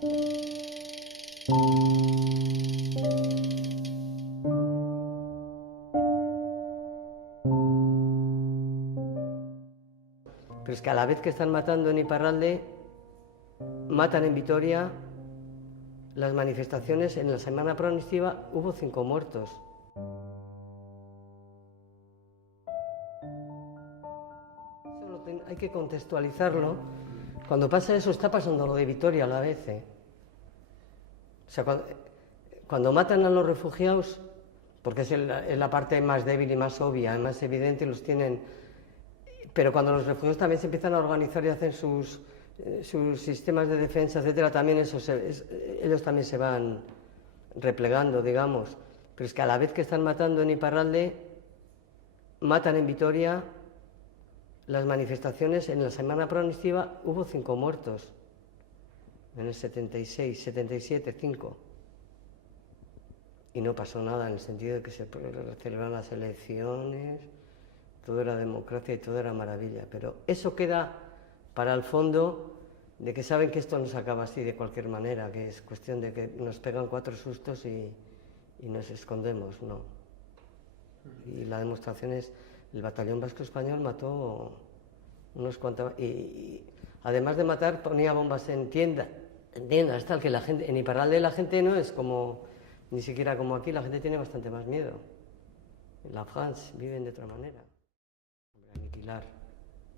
Pero es que a la vez que están matando en Iparralde, matan en Vitoria. Las manifestaciones, en la semana preamnistia hubo 5 muertos. Hay que contextualizarlo. Cuando pasa eso, está pasando lo de Vitoria a la vez. O sea, cuando matan a los refugiados, porque es la parte más débil y más obvia, más evidente, los tienen. Pero cuando los refugiados también se empiezan a organizar y hacen sus sistemas de defensa, etcétera, también ellos también se van replegando, digamos. Pero es que a la vez que están matando en Iparralde, matan en Vitoria. Las manifestaciones, en la semana preamnistia hubo 5 muertos. En el 76, 77, 5. Y no pasó nada, en el sentido de que se celebraron las elecciones, todo era democracia y todo era maravilla. Pero eso queda para el fondo de que saben que esto no se acaba así de cualquier manera, que es cuestión de que nos pegan 4 sustos y nos escondemos, no. Y la demostración es, el batallón vasco español mató unos cuantos, y además de matar ponía bombas en tiendas, tal que la gente, en Iparralde la gente no es como, ni siquiera como aquí, la gente tiene bastante más miedo. En la France viven de otra manera.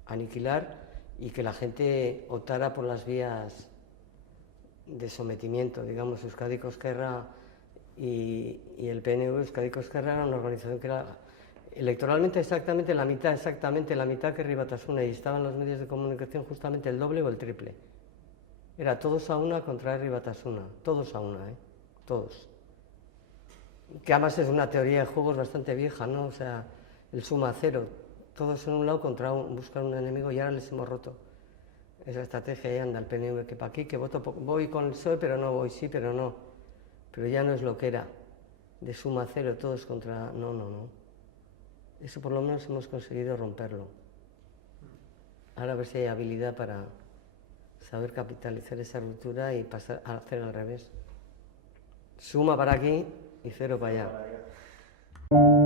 Aniquilar y que la gente optara por las vías de sometimiento, digamos. Euskadi Ezkerra y el PNV. Euskadi Ezkerra era una organización que era electoralmente exactamente la mitad que Herri Batasuna, y estaban los medios de comunicación justamente el doble o el triple. Era todos a una contra Herri Batasuna, todos a una, todos. Que además es una teoría de juegos bastante vieja, ¿no? O sea, el suma cero, todos en un lado contra buscar un enemigo, y ahora les hemos roto esa estrategia. Y anda el PNV, que para aquí, que voy con el PSOE, pero no voy, sí, pero no. Pero ya no es lo que era, de suma cero, todos contra... No. Eso por lo menos hemos conseguido romperlo. Ahora a ver si hay habilidad para saber capitalizar esa ruptura y pasar a hacer al revés. Suma para aquí y cero para allá.